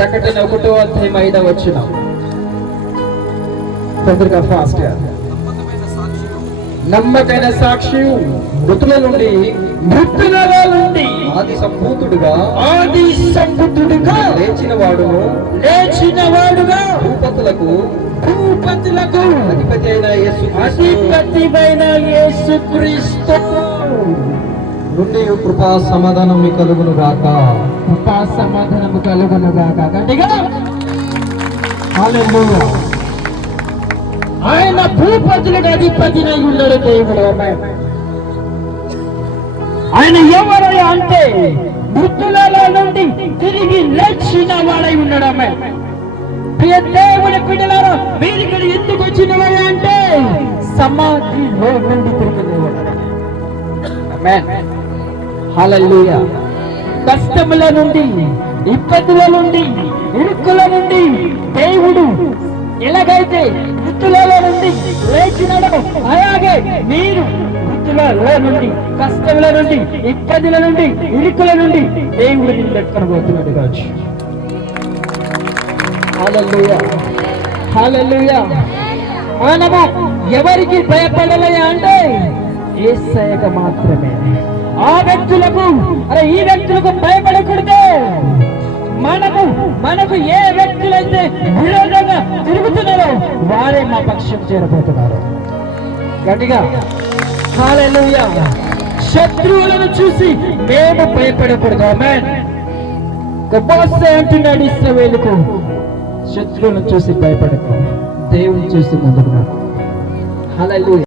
ప్రకటన 1:5 తొందరగా ఫాస్ట్ గా. నమ్మకైన సాక్షి మృతుల నుండి ఆది సంభూతుడుగా లేచిన వాడుగా భూపతులకు అధిపతి అయిన యేసుక్రీస్తు నుండి కృపా సమాధానం కలుగును గాక. గట్టిగా హల్లెలూయా. ఆయన భూపతులకు అధిపతి అయి ఉన్నాడు దేవుడు. ఆయన ఎవరయ్యా అంటే మృతులలో నుండి తిరిగి లేచిన వాడై ఉన్నాడు. ప్రియ దేవుని బిడ్డలారా, మీరు ఇక్కడ ఎందుకు వచ్చినవయ్యా అంటే సమాధిలో నుండి తిరిగి లేవాడు. హల్లెలూయా. కష్టముల నుండి, ఇబ్బందుల నుండి, ఇరుకుల నుండి దేవుడు ఎలాగైతే మృతులలో నుండి లేచినాడో అలాగే మీరు మృతులలో నుండి, కష్టముల నుండి, ఇబ్బందుల నుండి, ఇరుకుల నుండి దేవుడు నిలబెట్టుకోబోతున్నాడు కావచ్చు. హల్లెలూయా, హల్లెలూయా. మనము ఎవరికి భయపడాలయ్యా అంటే యేసయ్యకు మాత్రమే. ఆ వ్యక్తులకు ఈ వ్యక్తులకు భయపడకూడదు. మనకు ఏ వ్యక్తులైతే విరోధంగా తిరుగుతున్నారో వారే మా పక్షం చేరబోతున్నారు. గట్టిగా హల్లెలూయా. శత్రువులను చూసి మేము భయపడకూడదు. ఆమేన్. మోషే అంటున్నాడు ఇశ్రాయేలుకు, శత్రువులను చూసి భయపడకు, దేవుని చూసి ముందుకు. హల్లెలూయా.